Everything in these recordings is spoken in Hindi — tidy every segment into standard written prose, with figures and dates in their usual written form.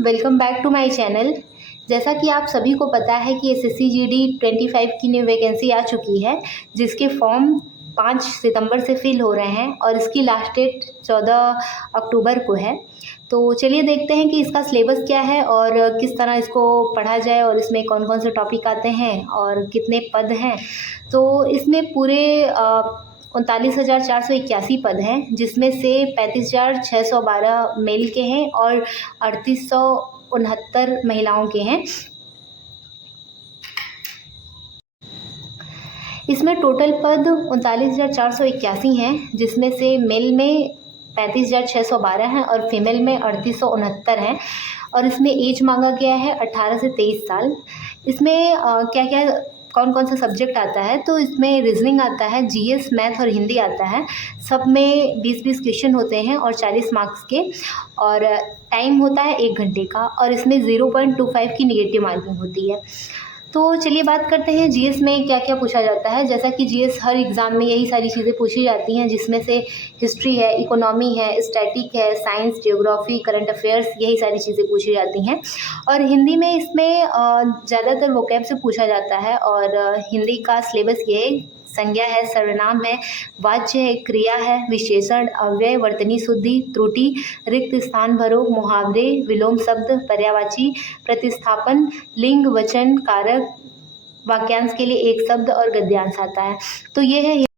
Welcome back to my channel. जैसा कि आप सभी को पता है कि एसएससी जीडी 25 की न्यू वैकेंसी आ चुकी है, जिसके फॉर्म 5 सितंबर से फिल हो रहे हैं और इसकी लास्ट डेट 14 अक्टूबर को है। तो चलिए देखते हैं कि इसका सिलेबस क्या है और किस तरह इसको पढ़ा जाए और इसमें कौन कौन से टॉपिक आते हैं और कितने पद हैं। तो इसमें पूरे 39,481 पद हैं, जिसमें से 35,612 मेल के हैं और 3869 महिलाओं के हैं। इसमें टोटल पद 39,481 हैं, जिसमें से मेल में 35,612 हैं और फीमेल में 3869 हैं। और इसमें एज मांगा गया है 18 से 23 साल। इसमें क्या क्या कौन कौन सा सब्जेक्ट आता है, तो इसमें रीजनिंग आता है, जीएस, मैथ और हिंदी आता है। सब में 20-20 क्वेश्चन होते हैं और 40 मार्क्स के, और टाइम होता है 1 घंटे का, और इसमें 0.25 की नेगेटिव मार्किंग होती है। तो चलिए बात करते हैं जीएस में क्या क्या पूछा जाता है। जैसा कि जीएस हर एग्ज़ाम में यही सारी चीज़ें पूछी जाती हैं, जिसमें से हिस्ट्री है, इकोनॉमी है, स्टैटिक है, साइंस, ज्योग्राफी, करंट अफेयर्स, यही सारी चीज़ें पूछी जाती हैं। और हिंदी में इसमें ज़्यादातर वोकैब से पूछा जाता है। और हिंदी का सिलेबस ये है, संज्ञा है, सर्वनाम है, वाच्य है, क्रिया है, विशेषण, अव्यय, वर्तनी शुद्धि, त्रुटि, रिक्त स्थान भरो, मुहावरे, विलोम शब्द, पर्यायवाची, प्रतिस्थापन, लिंग, वचन, कारक, वाक्यांश के लिए एक शब्द और गद्यांश आता है। तो ये है।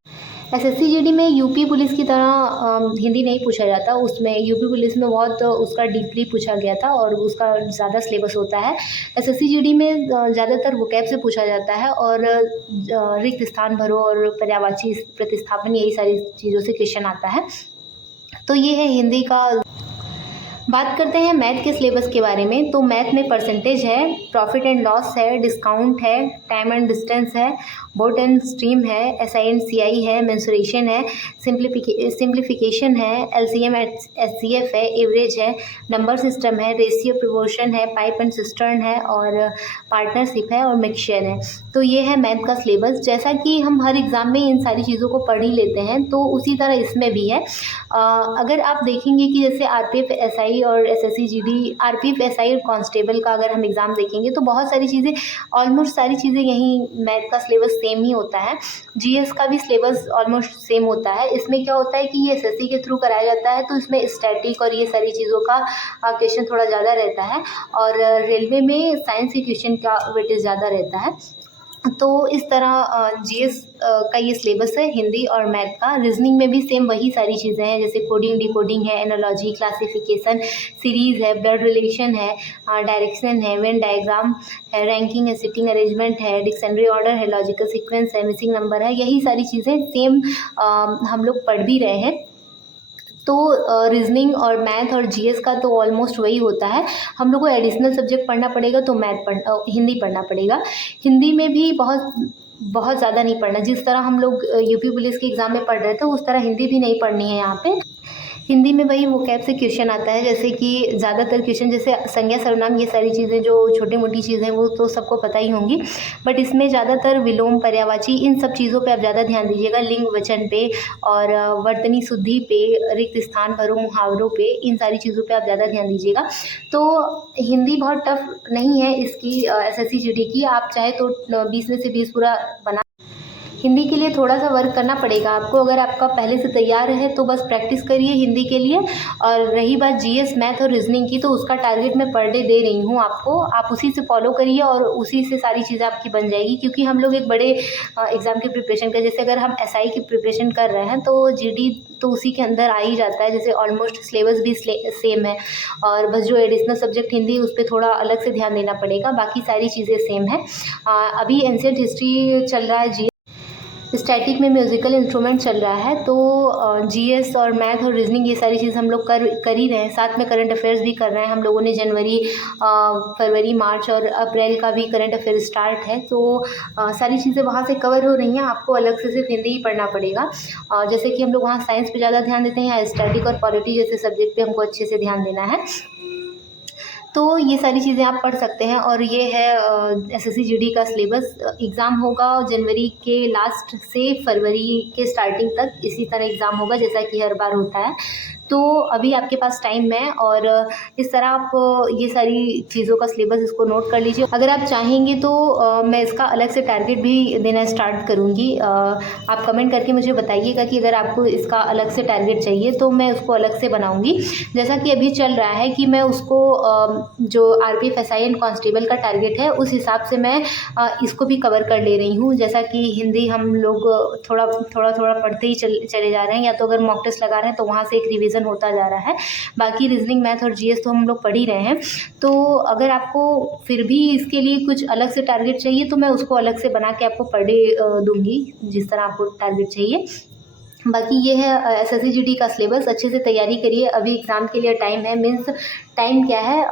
एसएससी जीडी में यूपी पुलिस की तरह हिंदी नहीं पूछा जाता। उसमें यूपी पुलिस में बहुत उसका डीपली पूछा गया था और उसका ज़्यादा सिलेबस होता है। एसएससी जीडी में ज़्यादातर वोकैब से पूछा जाता है और रिक्त स्थान भरो और पर्यायवाची, प्रतिस्थापन, यही सारी चीज़ों से क्वेश्चन आता है। तो ये है हिंदी का। बात करते हैं मैथ के सिलेबस के बारे में। तो मैथ में परसेंटेज है, प्रॉफिट एंड लॉस है, डिस्काउंट है, टाइम एंड डिस्टेंस है, बोट एंड स्ट्रीम है, एसआई एंड सीआई है, मेंसुरेशन है, सिंप्लीफिकेशन है, एलसीएम एचसीएफ है, एवरेज है, नंबर सिस्टम है, रेशियो प्रोपोर्शन है, पाइप एंड सिस्टर्न है, और पार्टनरशिप है और मिक्सचर है। तो ये है मैथ का सिलेबस। जैसा कि हम हर एग्ज़ाम में इन सारी चीज़ों को पढ़ ही लेते हैं, तो उसी तरह इसमें भी है। अगर आप देखेंगे कि जैसे आरपीएफ, एसआई और एसएससी जीडी, आरपीएफ, एसआई और कांस्टेबल का अगर हम एग्ज़ाम देखेंगे तो बहुत सारी चीज़ें, ऑलमोस्ट सारी चीज़ें यहीं मैथ का सिलेबस सेम ही होता है। जीएस का भी सिलेबस ऑलमोस्ट सेम होता है। इसमें क्या होता है कि ये एसएससी के थ्रू कराया जाता है, तो इसमें स्टैटिक और ये सारी चीज़ों का क्वेश्चन थोड़ा ज़्यादा रहता है, और रेलवे में साइंस के क्वेश्चन का वेटेज ज़्यादा रहता है। तो इस तरह जीएस का ये सिलेबस है हिंदी और मैथ का। रीजनिंग में भी सेम वही सारी चीज़ें हैं, जैसे कोडिंग, डिकोडिंग है, एनालॉजी, क्लासिफिकेशन, सीरीज़ है, ब्लड रिलेशन है, डायरेक्शन है, वेन डायग्राम है, रैंकिंग है, सिटिंग अरेंजमेंट है, डिक्शनरी ऑर्डर है, लॉजिकल सीक्वेंस है, मिसिंग नंबर है, यही सारी चीज़ें सेम हम लोग पढ़ भी रहे हैं। तो रीजनिंग और मैथ और जीएस का तो ऑलमोस्ट वही होता है। हम लोग को एडिशनल सब्जेक्ट पढ़ना पड़ेगा तो हिंदी पढ़ना पड़ेगा। हिंदी में भी बहुत ज़्यादा नहीं पढ़ना। जिस तरह हम लोग यूपी पुलिस के एग्ज़ाम में पढ़ रहे थे, उस तरह हिंदी भी नहीं पढ़नी है यहाँ पे। हिंदी में वही वोकैब से क्वेश्चन आता है, जैसे कि ज़्यादातर क्वेश्चन जैसे संज्ञा, सर्वनाम, ये सारी चीज़ें जो छोटी मोटी चीज़ें वो तो सबको पता ही होंगी, बट इसमें ज़्यादातर विलोम, पर्यायवाची, इन सब चीज़ों पे आप ज़्यादा ध्यान दीजिएगा। लिंग, वचन पे और वर्तनी शुद्धि पे, रिक्त स्थान भरो, मुहावरों पे, इन सारी चीज़ों पे आप ज़्यादा ध्यान दीजिएगा। तो हिंदी बहुत टफ नहीं है इसकी, एसएससी जीडी की। आप चाहे तो 20 में से 20 पूरा बना। हिंदी के लिए थोड़ा सा वर्क करना पड़ेगा आपको। अगर आपका पहले से तैयार है तो बस प्रैक्टिस करिए हिंदी के लिए। और रही बात जीएस, मैथ और रीजनिंग की, तो उसका टारगेट मैं पर डे दे रही हूँ आपको। आप उसी से फॉलो करिए और उसी से सारी चीज़ें आपकी बन जाएगी। क्योंकि हम लोग एक बड़े एग्ज़ाम की प्रिपरेशन कर, जैसे अगर हम एसआई की प्रिपरेशन कर रहे हैं तो जीडी तो उसी के अंदर आ ही जाता है। जैसे ऑलमोस्ट सिलेबस भी सेम है, और बस जो एडिशनल सब्जेक्ट हिंदी, उस पर थोड़ा अलग से ध्यान देना पड़ेगा, बाकी सारी चीज़ें सेम है। अभी एंशिएंट हिस्ट्री चल रहा है, स्टैटिक में म्यूज़िकल इंस्ट्रूमेंट चल रहा है। तो जीएस और मैथ और रीजनिंग ये सारी चीज़ हम लोग कर ही रहे हैं। साथ में करंट अफेयर्स भी कर रहे हैं। हम लोगों ने जनवरी, फरवरी, मार्च और अप्रैल का भी करंट अफेयर स्टार्ट है। तो सारी चीज़ें वहाँ से कवर हो रही हैं। आपको अलग से सिर्फ हिंदी ही पढ़ना पड़ेगा। जैसे कि हम लोग वहाँ साइंस पे ज़्यादा ध्यान देते हैं, या स्टैटिक और पॉलिटी जैसे सब्जेक्ट पे हमको अच्छे से ध्यान देना है। तो ये सारी चीज़ें आप पढ़ सकते हैं। और ये है एसएससी जीडी का सिलेबस। एग्ज़ाम होगा जनवरी के लास्ट से फरवरी के स्टार्टिंग तक, इसी तरह एग्ज़ाम होगा जैसा कि हर बार होता है। तो अभी आपके पास टाइम है और इस तरह आप ये सारी चीज़ों का सिलेबस इसको नोट कर लीजिए। अगर आप चाहेंगे तो मैं इसका अलग से टारगेट भी देना स्टार्ट करूँगी। आप कमेंट करके मुझे बताइएगा कि अगर आपको इसका अलग से टारगेट चाहिए तो मैं उसको अलग से बनाऊँगी। जैसा कि अभी चल रहा है कि मैं उसको जो RPF SI एंड कांस्टेबल का टारगेट है उस हिसाब से मैं इसको भी कवर कर ले रही हूँ। जैसा कि हिंदी हम लोग थोड़ा पढ़ते ही चले जा रहे हैं, या तो अगर मॉक टेस्ट लगा रहे हैं तो वहाँ से एक रिवीजन होता जा रहा है। बाकी रीजनिंग, मैथ और GS तो हम लोग पढ़ ही रहे हैं। तो अगर आपको फिर भी इसके लिए कुछ अलग से टारगेट चाहिए तो मैं उसको अलग से बना के आपको पर डे दूँगी, जिस तरह आपको टारगेट चाहिए। बाकी ये है SSC GD का सिलेबस। अच्छे से तैयारी करिए, अभी एग्ज़ाम के लिए टाइम है। मीन्स टाइम क्या है,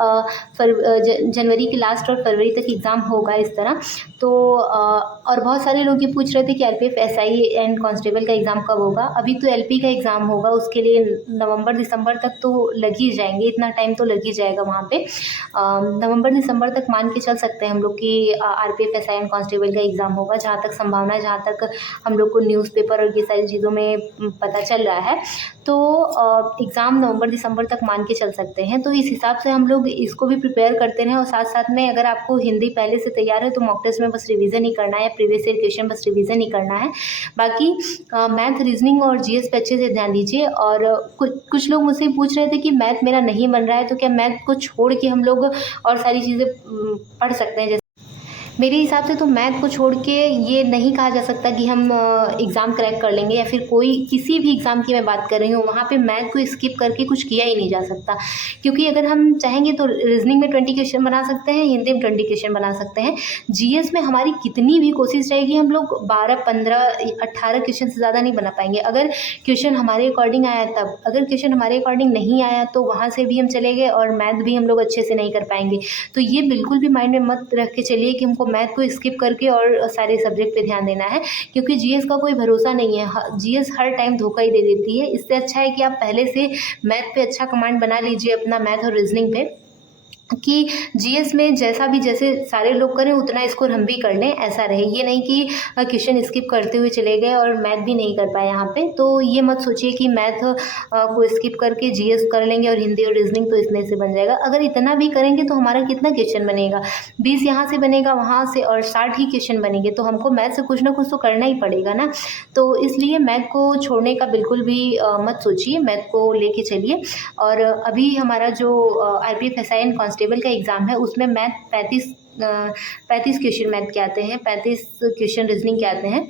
जनवरी के लास्ट और फरवरी तक एग्ज़ाम होगा इस तरह। तो और बहुत सारे लोग ये पूछ रहे थे कि RPF SI एंड कांस्टेबल का एग्ज़ाम कब होगा। अभी तो LP का एग्ज़ाम होगा, उसके लिए नवंबर दिसंबर तक तो लग ही जाएंगे, इतना टाइम तो लग ही जाएगा वहाँ पे। नवंबर दिसंबर तक मान के चल सकते हैं हम लोग कि RPF SI एंड कांस्टेबल का एग्ज़ाम होगा, जहाँ तक संभावना है, जहाँ तक हम लोग को न्यूज़पेपर और ये सारी चीज़ों में पता चल रहा है। तो एग्ज़ाम नवंबर दिसंबर तक मान के चल सकते हैं। तो इस हिसाब से हम लोग इसको भी प्रिपेयर करते रहें। और साथ साथ में अगर आपको हिंदी पहले से तैयार है तो मॉक टेस्ट में बस रिवीजन ही करना है, या प्रीवियस ईयर क्वेश्चन बस रिवीजन ही करना है। बाकी मैथ, रीजनिंग और GS पे अच्छे से ध्यान दीजिए। और कुछ लोग मुझसे पूछ रहे थे कि मैथ मेरा नहीं बन रहा है, तो क्या मैथ को छोड़ के हम लोग और सारी चीज़ें पढ़ सकते हैं। मेरे हिसाब से तो मैथ को छोड़ के ये नहीं कहा जा सकता कि हम एग्ज़ाम क्रैक कर लेंगे, या फिर कोई किसी भी एग्ज़ाम की मैं बात कर रही हूँ वहाँ पे मैथ को स्किप करके कुछ किया ही नहीं जा सकता। क्योंकि अगर हम चाहेंगे तो रीजनिंग में 20 क्वेश्चन बना सकते हैं, हिंदी में 20 क्वेश्चन बना सकते हैं। GS में हमारी कितनी भी कोशिश रहेगी, हम लोग 12, 15, 18 क्वेश्चन से ज़्यादा नहीं बना पाएंगे। अगर क्वेश्चन हमारे अकॉर्डिंग आया तब, अगर क्वेश्चन हमारे अकॉर्डिंग नहीं आया तो वहाँ से भी हम चले गए और मैथ भी हम लोग अच्छे से नहीं कर पाएंगे। तो ये बिल्कुल भी माइंड में मत रख के चलिए कि हमको मैथ को स्किप करके और सारे सब्जेक्ट पे ध्यान देना है, क्योंकि GS का कोई भरोसा नहीं है। GS हर टाइम धोखा ही दे देती है। इससे अच्छा है कि आप पहले से मैथ पे अच्छा कमांड बना लीजिए अपना, मैथ और रीजनिंग पे, कि GS में जैसे सारे लोग करें उतना स्कोर हम भी कर लें, ऐसा रहे। ये नहीं कि क्वेश्चन स्किप करते हुए चले गए और मैथ भी नहीं कर पाए यहाँ पे। तो ये मत सोचिए कि मैथ को स्किप करके GS कर लेंगे और हिंदी और रीजनिंग तो इतने से बन जाएगा। अगर इतना भी करेंगे तो हमारा कितना क्वेश्चन बनेगा, 20 यहाँ से बनेगा, वहाँ से, और 60 ही क्वेश्चन बनेंगे। तो हमको मैथ से कुछ ना कुछ तो करना ही पड़ेगा ना। तो इसलिए मैथ को छोड़ने का बिल्कुल भी मत सोचिए, मैथ को लेके चलिए। और अभी हमारा जो RPF SI एंड कांस्टेबल का एग्ज़ाम है उसमें मैथ 35 क्वेश्चन मैथ के आते हैं, 35 क्वेश्चन रीजनिंग के आते हैं।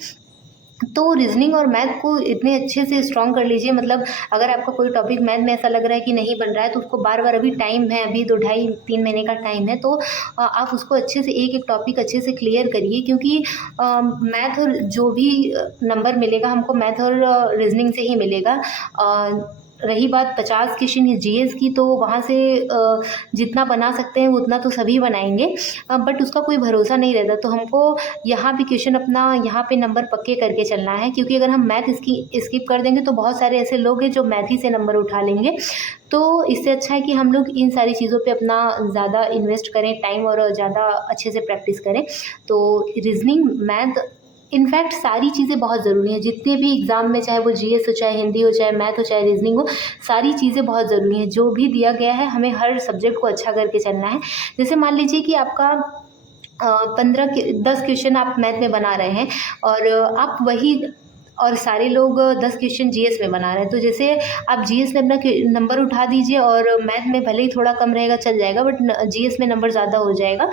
तो रीजनिंग और मैथ को इतने अच्छे से स्ट्रॉन्ग कर लीजिए। मतलब अगर आपका कोई टॉपिक मैथ में ऐसा लग रहा है कि नहीं बन रहा है तो उसको बार बार, अभी टाइम है, अभी 2 ढाई 3 महीने का टाइम है, तो आप उसको अच्छे से एक टॉपिक अच्छे से क्लियर करिए। क्योंकि मैथ और जो भी नंबर मिलेगा हमको मैथ और रीजनिंग से ही मिलेगा। रही बात 50 क्वेश्चन GS की, तो वहाँ से जितना बना सकते हैं उतना तो सभी बनाएंगे, बट उसका कोई भरोसा नहीं रहता। तो हमको यहाँ भी क्वेश्चन अपना यहाँ पे नंबर पक्के करके चलना है, क्योंकि अगर हम मैथ स्किप कर देंगे तो बहुत सारे ऐसे लोग हैं जो मैथ ही से नंबर उठा लेंगे। तो इससे अच्छा है कि हम लोग इन सारी चीज़ों पे अपना ज़्यादा इन्वेस्ट करें टाइम, और ज़्यादा अच्छे से प्रैक्टिस करें। तो रीजनिंग, मैथ, इनफैक्ट सारी चीज़ें बहुत ज़रूरी हैं। जितने भी एग्ज़ाम में, चाहे वो GS हो, चाहे हिंदी हो, चाहे मैथ हो, चाहे रीजनिंग हो, सारी चीज़ें बहुत ज़रूरी हैं। जो भी दिया गया है हमें हर सब्जेक्ट को अच्छा करके चलना है। जैसे मान लीजिए कि आपका 10 क्वेश्चन आप मैथ में बना रहे हैं, और आप वही, और सारे लोग 10 क्वेश्चन GS में बना रहे हैं। तो जैसे आप GS में अपना नंबर उठा दीजिए, और मैथ में भले ही थोड़ा कम रहेगा चल जाएगा, बट GS में नंबर ज़्यादा हो जाएगा।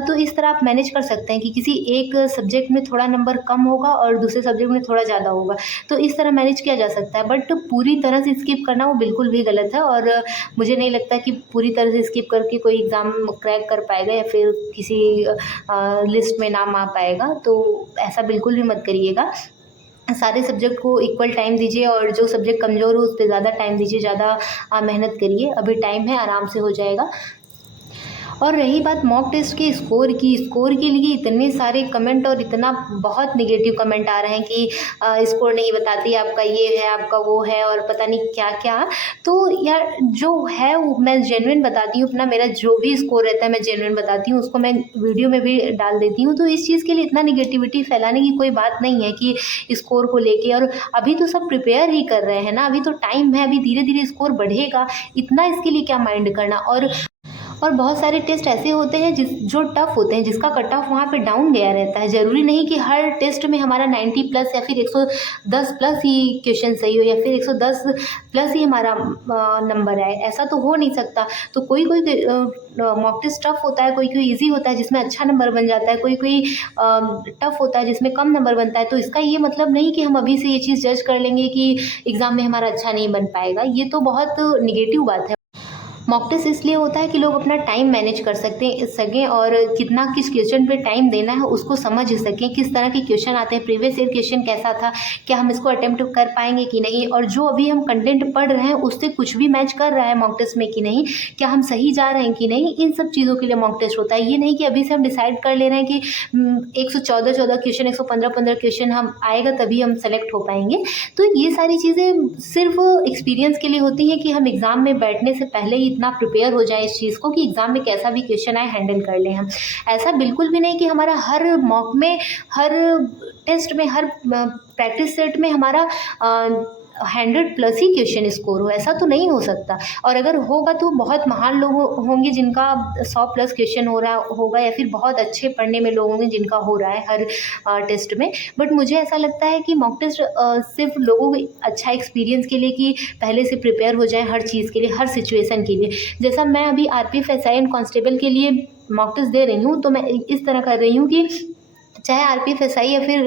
तो इस तरह आप मैनेज कर सकते हैं कि किसी एक सब्जेक्ट में थोड़ा नंबर कम होगा और दूसरे सब्जेक्ट में थोड़ा ज़्यादा होगा। तो इस तरह मैनेज किया जा सकता है, बट पूरी तरह से स्किप करना वो बिल्कुल भी गलत है। और मुझे नहीं लगता कि पूरी तरह से स्किप करके कोई एग्ज़ाम क्रैक कर पाएगा या फिर किसी लिस्ट में नाम आ पाएगा। तो ऐसा बिल्कुल भी मत करिएगा। सारे सब्जेक्ट को इक्वल टाइम दीजिए, और जो सब्जेक्ट कमज़ोर हो उस पर ज़्यादा टाइम दीजिए, ज़्यादा मेहनत करिए। अभी टाइम है, आराम से हो जाएगा। और रही बात मॉक टेस्ट के स्कोर की, स्कोर के लिए इतने सारे कमेंट और इतना बहुत नेगेटिव कमेंट आ रहे हैं कि स्कोर नहीं बताती, आपका ये है, आपका वो है, और पता नहीं क्या क्या। तो यार जो है वो मैं जेन्युइन बताती हूँ अपना, मेरा जो भी स्कोर रहता है मैं जेन्युइन बताती हूँ, उसको मैं वीडियो में भी डाल देती हूँ। तो इस चीज़ के लिए इतना निगेटिविटी फैलाने की कोई बात नहीं है कि स्कोर को लेके। और अभी तो सब प्रिपेयर ही कर रहे हैं ना, अभी तो टाइम है, अभी धीरे धीरे स्कोर बढ़ेगा, इतना इसके लिए क्या माइंड करना। और बहुत सारे टेस्ट ऐसे होते हैं जो टफ़ होते हैं, जिसका कट ऑफ वहाँ पे डाउन गया रहता है। ज़रूरी नहीं कि हर टेस्ट में हमारा 90 प्लस या फिर 110 प्लस ही क्वेश्चन सही हो, या फिर 110 प्लस ही हमारा नंबर आए, ऐसा तो हो नहीं सकता। तो कोई मॉक टेस्ट टफ होता है, कोई ईजी होता है जिसमें अच्छा नंबर बन जाता है, कोई टफ होता है जिसमें कम नंबर बनता है। तो इसका ये मतलब नहीं कि हम अभी से ये चीज़ जज कर लेंगे कि एग्ज़ाम में हमारा अच्छा नहीं बन पाएगा, ये तो बहुत निगेटिव बात है। मॉक टेस्ट इसलिए होता है कि लोग अपना टाइम मैनेज कर सकें और कितना किस क्वेश्चन पे टाइम देना है उसको समझ सकें, किस तरह के क्वेश्चन आते हैं, प्रीवियस ईयर क्वेश्चन कैसा था, क्या हम इसको अटेम्प्ट कर पाएंगे कि नहीं, और जो अभी हम कंटेंट पढ़ रहे हैं उससे कुछ भी मैच कर रहा है मॉक टेस्ट में कि नहीं, क्या हम सही जा रहे हैं कि नहीं, इन सब चीज़ों के लिए मॉक टेस्ट होता है। ये नहीं कि अभी से हम डिसाइड कर ले रहे हैं कि 114 क्वेश्चन, 115 क्वेश्चन हम आएगा तभी हम सेलेक्ट हो पाएंगे। तो ये सारी चीज़ें सिर्फ एक्सपीरियंस के लिए होती हैं कि हम एग्ज़ाम में बैठने से पहले ही इतना प्रिपेयर हो जाए इस चीज़ को कि एग्ज़ाम में कैसा भी क्वेश्चन आए हैंडल कर लें हम। ऐसा बिल्कुल भी नहीं कि हमारा हर मॉक में, हर टेस्ट में, हर प्रैक्टिस सेट में हमारा 100 प्लस ही क्वेश्चन स्कोर हो, ऐसा तो नहीं हो सकता। और अगर होगा तो बहुत महान लोग होंगे जिनका 100 प्लस क्वेश्चन हो रहा होगा, या फिर बहुत अच्छे पढ़ने में लोग होंगे जिनका हो रहा है हर टेस्ट में। बट मुझे ऐसा लगता है कि मॉक टेस्ट सिर्फ लोगों को अच्छा एक्सपीरियंस के लिए, कि पहले से प्रिपेयर हो जाए हर चीज़ के लिए, हर सिचुएशन के लिए। जैसा मैं अभी आरपीएफ एसआई एंड कांस्टेबल के लिए मॉक टेस्ट दे रही हूँ, तो मैं इस तरह कर रही हूँ कि चाहे आरपीएफ एसआई या फिर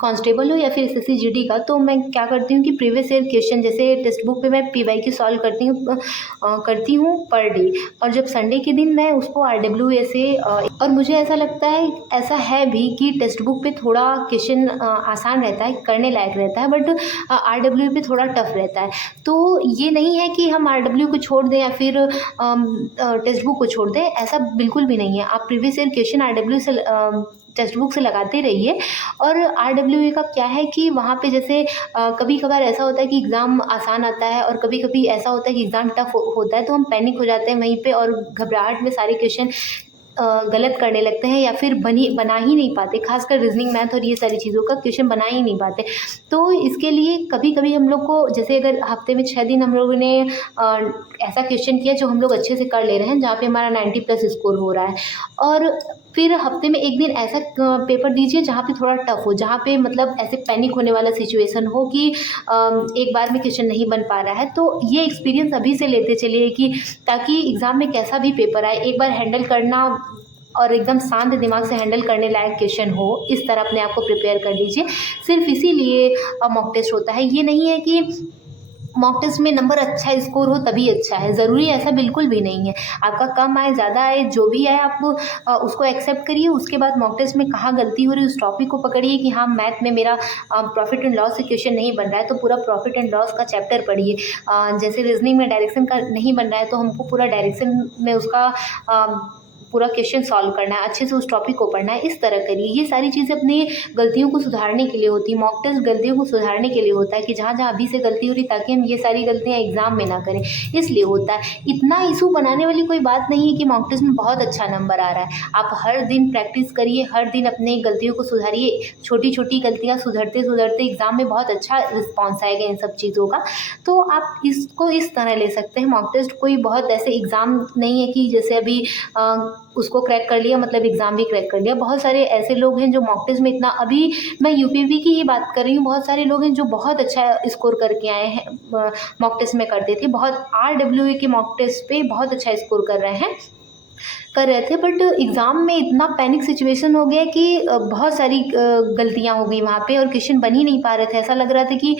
कांस्टेबल हो या फिर एसएससी जीडी का, तो मैं क्या करती हूँ कि प्रीवियस ईयर क्वेश्चन जैसे टेक्स्ट बुक पे मैं पीवाईक्यू सॉल्व करती हूँ पर डे, और जब संडे के दिन मैं उसको आरडब्ल्यूए से और मुझे ऐसा लगता है, ऐसा है भी कि टेक्स्ट बुक पे थोड़ा क्वेश्चन आसान रहता है, करने लायक रहता है, बट आरडब्ल्यूए पे थोड़ा टफ रहता है। तो ये नहीं है कि हम आरडब्ल्यू को छोड़ दें या फिर टेक्स्ट बुक को छोड़ दें, ऐसा बिल्कुल भी नहीं है। आप प्रीवियस ईयर क्वेश्चन आरडब्ल्यू से टेक्स्ट बुक से लगाते रहिए। और आरडब्ल्यूए का क्या है कि वहाँ पे जैसे कभी कभार ऐसा होता है कि एग्ज़ाम आसान आता है और कभी कभी ऐसा होता है कि एग्ज़ाम टफ होता है, तो हम पैनिक हो जाते हैं वहीं पे और घबराहट में सारे क्वेश्चन गलत करने लगते हैं या फिर बना ही नहीं पाते, खासकर रीजनिंग, मैथ और ये सारी चीज़ों का क्वेश्चन बना ही नहीं पाते। तो इसके लिए कभी कभी हम लोग को, जैसे अगर हफ्ते में 6 दिन हम लोगों ने ऐसा क्वेश्चन किया जो हम लोग अच्छे से कर ले रहे हैं, जहाँ पे हमारा 90 प्लस स्कोर हो रहा है, और फिर हफ्ते में एक दिन ऐसा पेपर दीजिए जहाँ पे थोड़ा टफ हो, जहाँ पे मतलब ऐसे पैनिक होने वाला सिचुएशन हो कि एक बार में क्वेश्चन नहीं बन पा रहा है। तो ये एक्सपीरियंस अभी से लेते चलिए कि ताकि एग्ज़ाम में कैसा भी पेपर आए, एक बार हैंडल करना और एकदम शांत दिमाग से हैंडल करने लायक क्वेश्चन हो, इस तरह अपने आप को प्रिपेयर कर लीजिए। सिर्फ इसीलिए मॉक टेस्ट होता है। ये नहीं है कि मॉक टेस्ट में नंबर अच्छा स्कोर हो तभी अच्छा है, ज़रूरी ऐसा बिल्कुल भी नहीं है। आपका कम आए, ज़्यादा आए, जो भी आए आप उसको एक्सेप्ट करिए। उसके बाद मॉक टेस्ट में कहाँ गलती हो रही है उस टॉपिक को पकड़िए कि हाँ, मैथ में मेरा प्रॉफिट एंड लॉस से क्वेश्चन नहीं बन रहा है तो पूरा प्रॉफिट एंड लॉस का चैप्टर पढ़िए। जैसे रीजनिंग में डायरेक्शन का नहीं बन रहा है तो हमको पूरा डायरेक्शन में उसका पूरा क्वेश्चन सॉल्व करना है, अच्छे से उस टॉपिक को पढ़ना है, इस तरह करिए। ये सारी चीज़ें अपनी गलतियों को सुधारने के लिए होती है। मॉक टेस्ट गलतियों को सुधारने के लिए होता है कि जहाँ जहाँ अभी से गलती हो रही, ताकि हम ये सारी गलतियाँ एग्जाम में ना करें, इसलिए होता है। इतना इशू बनाने वाली कोई बात नहीं है कि मॉक टेस्ट में बहुत अच्छा नंबर आ रहा है। आप हर दिन प्रैक्टिस करिए, हर दिन अपनी गलतियों को सुधारिए। छोटी छोटी गलतियाँ सुधरते सुधरते एग्जाम में बहुत अच्छा रिस्पॉन्स आएगा इन सब चीज़ों का। तो आप इसको इस तरह ले सकते हैं। मॉक टेस्ट कोई बहुत ऐसे एग्ज़ाम नहीं है कि जैसे अभी उसको क्रैक कर लिया मतलब एग्ज़ाम भी क्रैक कर लिया। बहुत सारे ऐसे लोग हैं जो मॉक टेस्ट में इतना, अभी मैं यूपीवी की ही बात कर रही हूँ, बहुत सारे लोग हैं जो बहुत अच्छा स्कोर करके आए हैं मॉक टेस्ट में करते थे, बहुत आरडब्ल्यूए के मॉक टेस्ट पे बहुत अच्छा स्कोर कर रहे हैं। कर रहे थे, बट एग्ज़ाम में इतना पैनिक सिचुएशन हो गया कि बहुत सारी गलतियाँ हो गई वहाँ पे और क्वेश्चन बन ही नहीं पा रहे थे। ऐसा लग रहा था कि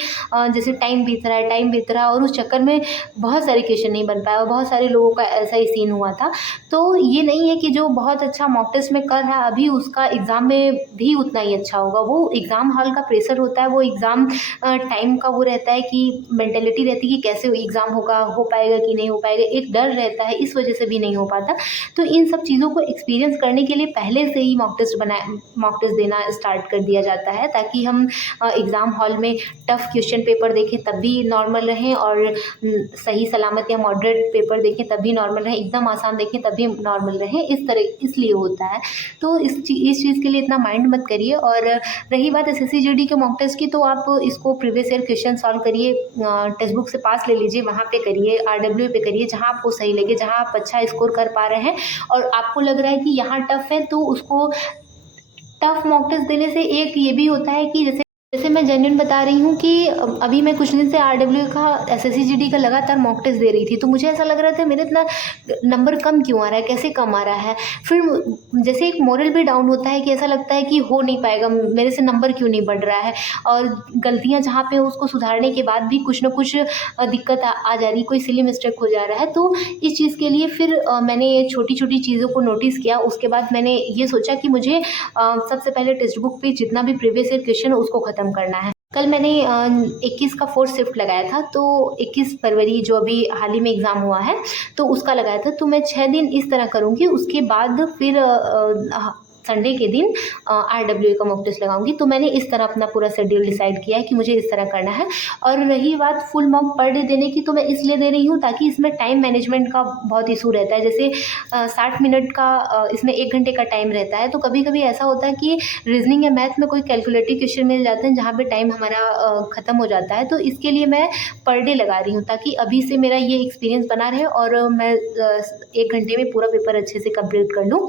जैसे टाइम बीत रहा है, टाइम बीत रहा है, और उस चक्कर में बहुत सारे क्वेश्चन नहीं बन पाए और बहुत सारे लोगों का ऐसा ही सीन हुआ था। तो ये नहीं है कि जो बहुत अच्छा मॉक टेस्ट में कर रहा है अभी उसका एग्ज़ाम में भी उतना ही अच्छा होगा। वो एग्ज़ाम हॉल का प्रेशर होता है, वो एग्ज़ाम टाइम का वो रहता है कि मेंटालिटी रहती है कि कैसे एग्ज़ाम होगा, हो पाएगा कि नहीं हो पाएगा, एक डर रहता है, इस वजह से भी नहीं हो पाता। तो इन सब चीज़ों को एक्सपीरियंस करने के लिए पहले से ही मॉक टेस्ट देना स्टार्ट कर दिया जाता है, ताकि हम एग्ज़ाम हॉल में टफ़ क्वेश्चन पेपर देखें तब भी नॉर्मल रहें, और सही सलामत या मॉडरेट पेपर देखें तब भी नॉर्मल रहें, एकदम आसान देखें तब भी नॉर्मल रहें, इसलिए होता है। तो इस चीज़ के लिए इतना माइंड मत करिए। और रही बात एसएससी जीडी के मॉक टेस्ट की, तो आप इसको प्रीवियस ईयर क्वेश्चन सॉल्व करिए, टेक्स्ट बुक से पास ले लीजिए, वहाँ पे करिए, आरडब्ल्यू पे करिए, जहाँ आपको सही लगे, जहाँ आप अच्छा स्कोर कर पा रहे हैं और आपको लग रहा है कि यहाँ टफ़ है, तो उसको टफ़ मॉक टेस्ट देने से एक ये भी होता है कि जैसे मैं जेन्युइन बता रही हूँ कि अभी मैं कुछ दिन से आरडब्ल्यू का एसएससी जीडी का लगातार मॉक टेस्ट दे रही थी, तो मुझे ऐसा लग रहा था मेरा इतना नंबर कम क्यों आ रहा है, कैसे कम आ रहा है। फिर जैसे एक मोरल भी डाउन होता है कि ऐसा लगता है कि हो नहीं पाएगा, मेरे से नंबर क्यों नहीं बढ़ रहा है, और गलतियाँ जहाँ पे उसको सुधारने के बाद भी कुछ ना कुछ दिक्कत आ जा रही, कोई सिली मिस्टेक हो जा रहा है। तो इस चीज़ के लिए फिर मैंने छोटी छोटी चीज़ों को नोटिस किया। उसके बाद मैंने ये सोचा कि मुझे सबसे पहले टेक्स्ट बुक पे जितना भी प्रीवियस ईयर क्वेश्चन उसको ख़त्म करना है। कल मैंने 21 का 4th शिफ्ट लगाया था, तो 21 फरवरी जो अभी हाल ही में एग्ज़ाम हुआ है तो उसका लगाया था। तो मैं 6 दिन इस तरह करूँगी, उसके बाद फिर संडे के दिन आरडब्ल्यू का मॉक टेस्ट लगाऊंगी। तो मैंने इस तरह अपना पूरा शेड्यूल डिसाइड किया है कि मुझे इस तरह करना है। और रही बात फुल मॉक पर डे देने की, तो मैं इसलिए दे रही हूँ ताकि इसमें टाइम मैनेजमेंट का बहुत इशू रहता है। जैसे 60 मिनट का इसमें 1 घंटे का टाइम रहता है, तो कभी कभी ऐसा होता है कि रीजनिंग या मैथ में कोई कैलकुलेटिव क्वेश्चन मिल जाते हैं जहाँ पे टाइम हमारा ख़त्म हो जाता है। तो इसके लिए मैं पर डे लगा रही हूँ ताकि अभी से मेरा ये एक्सपीरियंस बना रहे और मैं 1 घंटे में पूरा पेपर अच्छे से कंप्लीट कर लूँ।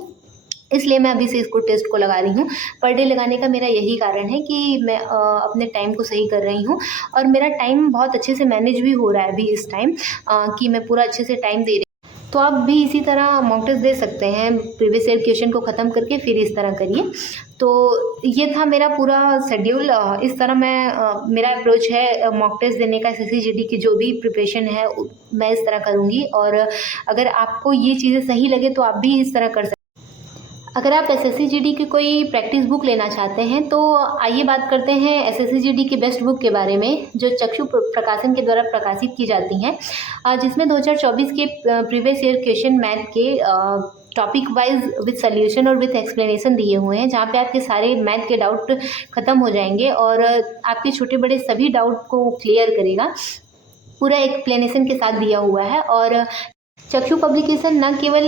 इसलिए मैं अभी से इसको टेस्ट को लगा रही हूँ। पर डे लगाने का मेरा यही कारण है कि मैं अपने टाइम को सही कर रही हूँ और मेरा टाइम बहुत अच्छे से मैनेज भी हो रहा है अभी इस टाइम, कि मैं पूरा अच्छे से टाइम दे रही हूँ। तो आप भी इसी तरह मॉक टेस्ट दे सकते हैं, प्रीवियस ईयर क्वेश्चन को ख़त्म करके फिर इस तरह करिए। तो ये था मेरा पूरा शेड्यूल। इस तरह मेरा अप्रोच है मॉक टेस्ट देने का। एसएससी जीडी की जो भी प्रिपरेशन है मैं इस तरह करूँगी, और अगर आपको ये चीज़ें सही लगे तो आप भी इस तरह कर सकते हैं। अगर आप एसएससी जीडी की कोई प्रैक्टिस बुक लेना चाहते हैं तो आइए बात करते हैं एसएससी जीडी की बेस्ट बुक के बारे में, जो चक्षु प्रकाशन के द्वारा प्रकाशित की जाती हैं, जिसमें 2024 के प्रीवियस ईयर क्वेश्चन मैथ के टॉपिक वाइज विद सोल्यूशन और विद एक्सप्लेनेशन दिए हुए हैं, जहाँ पे आपके सारे मैथ के डाउट ख़त्म हो जाएंगे और आपके छोटे बड़े सभी डाउट को क्लियर करेगा। पूरा एक्सप्लेनेशन के साथ दिया हुआ है। और चक्षु पब्लिकेशन न केवल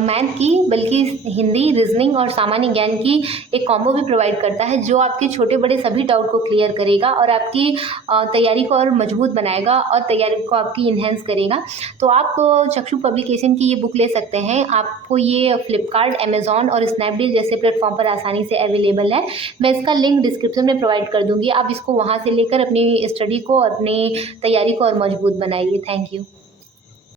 मैथ की बल्कि हिंदी, रीजनिंग और सामान्य ज्ञान की एक कॉम्बो भी प्रोवाइड करता है, जो आपके छोटे बड़े सभी डाउट को क्लियर करेगा और आपकी तैयारी को और मजबूत बनाएगा और तैयारी को आपकी इन्हेंस करेगा। तो आप चक्षु पब्लिकेशन की ये बुक ले सकते हैं। आपको ये फ्लिपकार्ट, अमेज़ॉन और स्नैपडील जैसे प्लेटफॉर्म पर आसानी से अवेलेबल है। मैं इसका लिंक डिस्क्रिप्शन में प्रोवाइड कर दूँगी, आप इसको वहाँ से लेकर अपनी स्टडी को, अपनी तैयारी को और मजबूत बनाइए। Thank you.